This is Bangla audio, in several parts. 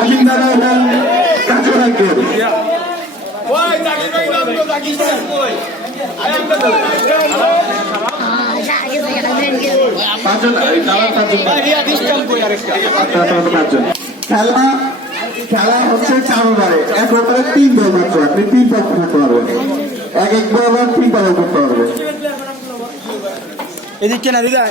আসিফ দাদা এবং কাজু রাখবেন। খেলা হচ্ছে 4 ওভারে, 1 ওভারে 3 বল মাত্র। আপনি 3 পক্ষ থাকতে পারবেন, এক বল 3 বল করতে পারবেন। এদিকে না দিদা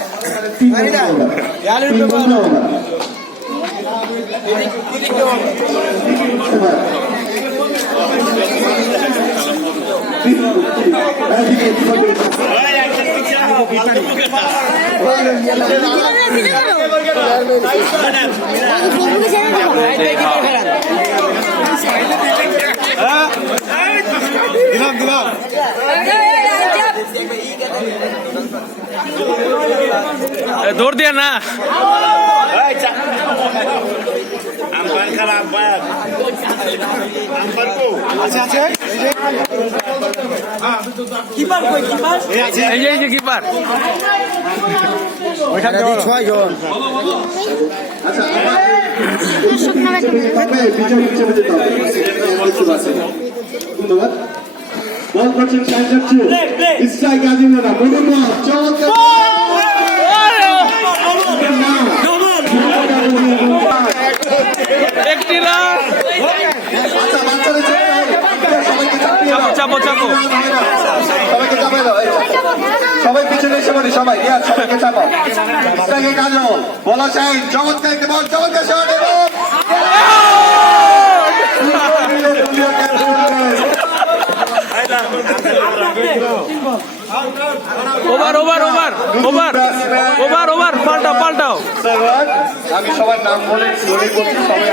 দৌড় দিয়ে না কিপার ধন্যবাদ। বল করছেন সাইজাচ্ছু স্ট্রাইক আজিমরা বলুন চমৎকার একটি রান। চাপো চাপো সবাই পিছনে এসে বলি, সবাই সবাইকে চাপো। স্ট্রাইকে কাজল বলা চাই চমৎকার একটি বল, চমৎকার শট এবং over over over over over over পাল্টাও পাল্টাও। আমি সবার নাম বলে বলছি, সবাই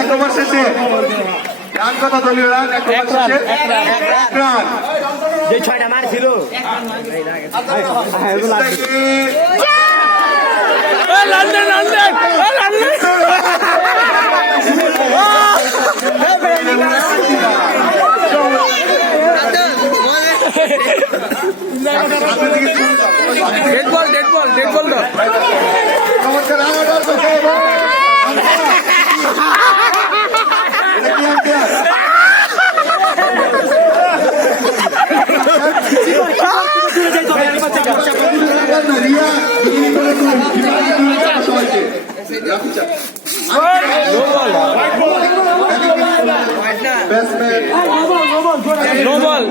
এক ওভার শেষে রান কত দলীয় রান? 1 ওভার শেষে 1 রান। যে 6টা মারছিল London London dead ball dead ball dead ball দাও।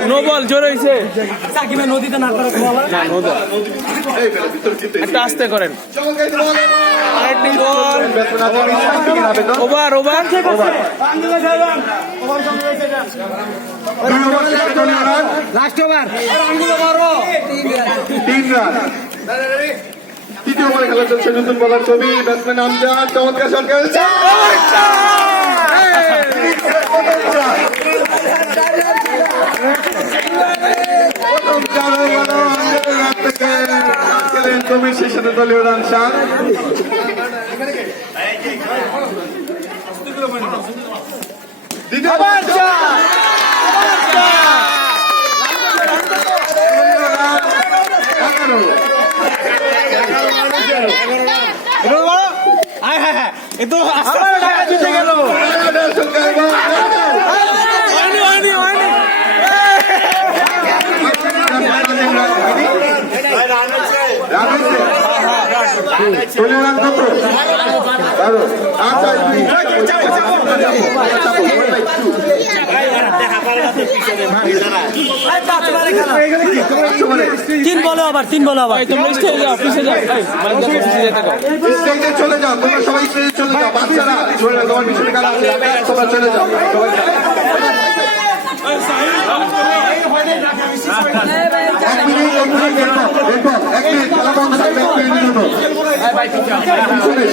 নো বল জোর হয়েছে। নদীতে না একটা আস্তে করেন। Over over last over 3 run. তৃতীয় ওভারে খেলা চলছে, নতুন বলার ছবি ব্যাটসম্যান আমজাদ চমৎকার শট খেলছে। তুমি সেই সাথে দলীয় রান 7। তিন বলো আবার চলে যাও, তোমরা সবাই চলে যাও, বাচ্চারা তোমার পিছনে কারা তোমরা চলে যাও।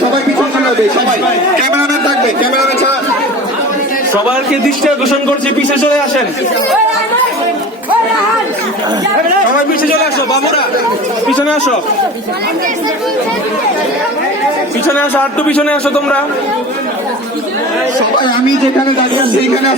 সবাই পিছনে চলে যাবে, সবাই ক্যামেরাম্যান থাকবে, ক্যামেরাম্যান ছাড়া সবাইকে দৃষ্টি আকর্ষণ করছে, পিছিয়ে চলে আসেন। সবাই পিছিয়ে চলে আসো, বাবুরা পিছনে আসো, পিছনে আসো, আর তো পিছনে আসো তোমরা সবাই। আমি যেখানে দাঁড়িয়ে আছি এখানে